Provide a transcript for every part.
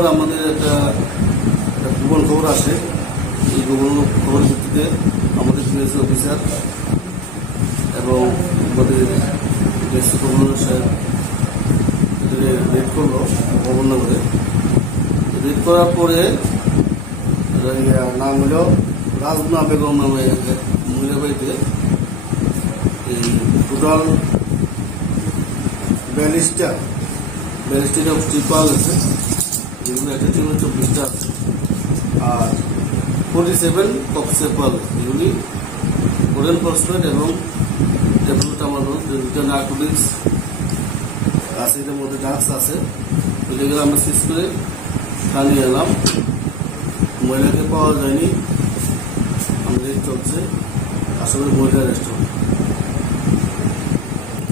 পর আমাদের একটা গোপন খবর আসে। এই গোপন খবরের ভিত্তিতে আমাদের পিএসসি অফিসার এবং আমাদের পিএসসি কমিশনার সাহেব রেড করলো অবর্ণনগরে। রেড করার পরে নাম হল রাজনা বেগম নামে মহিলা বাড়িতে এই টোটাল 42টা স্টিক পাওয়া গেছে, যেগুলো একটা টিমের 24টা আছে, আর 47 ককসেপ পাওয়া গেছে, যেগুলি কোরিয়ান ফসফেট এবং ট্যাবলেটামানোল, দুটো নার্কোটিক্স আছে, এটার মধ্যে ড্রাগস আছে। এগুলো আমরা সিজ করে নিয়ে এলাম। মহিলাকে পাওয়া যায়নি, আমাদের চলছে, আসলে মহিলা অ্যারেস্ট হবে।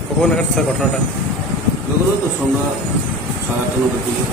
কখন নাগাদ স্যার ঘটনাটা? তো সন্ধ্যা 8:30 দিকে।